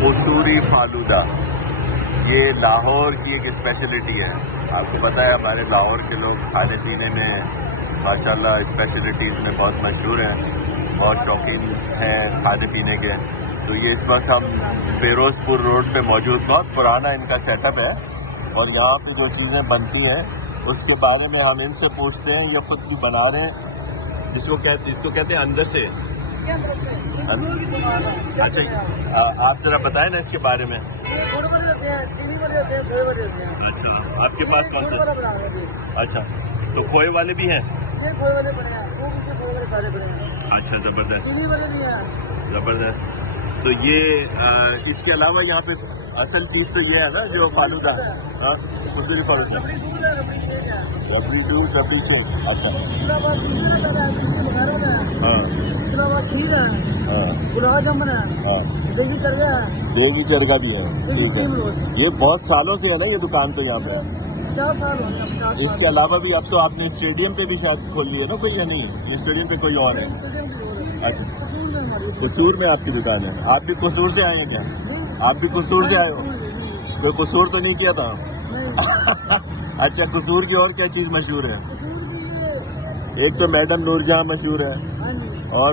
قصوری فالودہ، یہ لاہور کی ایک اسپیشلٹی ہے. آپ کو پتہ ہے ہمارے لاہور کے لوگ کھانے پینے میں ماشاءاللہ اسپیشلٹیز میں بہت مشہور ہیں اور شوقین ہیں کھانے پینے کے. تو یہ اس وقت ہم فیروز پور روڈ پہ موجود، بہت پرانا ان کا سیٹ اپ ہے اور یہاں پہ جو چیزیں بنتی ہیں اس کے بارے میں ہم ان سے پوچھتے ہیں. یہ خود بھی بنا رہے ہیں جس کو کہتے ہیں اندر سے. اچھا آپ ذرا بتائیں نا اس کے بارے میں. اچھا آپ کے پاس کون سے؟ اچھا تو کھوئے والے بھی ہیں؟ اچھا زبردست زبردست. تو یہ اس کے علاوہ یہاں پہ اصل چیز تو یہ ہے نا جو فالودہ، ہاں قصوری فالودہ، ربڑی دودھ ربڑی شیک. اچھا ہاں گلاب جامن ہے، ہاں دیوی چرگا ہے، دیوی چرگا بھی ہے. ٹھیک ہے، یہ بہت سالوں سے ہے نا یہ دکان تو یہاں پہ. 50 سال ہو گئے. 50 اس کے علاوہ بھی اب تو آپ نے اسٹیڈیم پہ بھی شاید کھول لی ہے نا کوئی، یا نہیں اسٹیڈیم پہ کوئی اور ہے؟ قصور میں آپ کی دکان ہے. آپ بھی قصور سے آئے ہیں کیا؟ آپ بھی قصور سے آئے ہو؟ کوئی قصور تو نہیں کیا تھا؟ اچھا قصور کی اور کیا چیز مشہور ہے؟ ایک تو میڈم نور جہاں مشہور ہے اور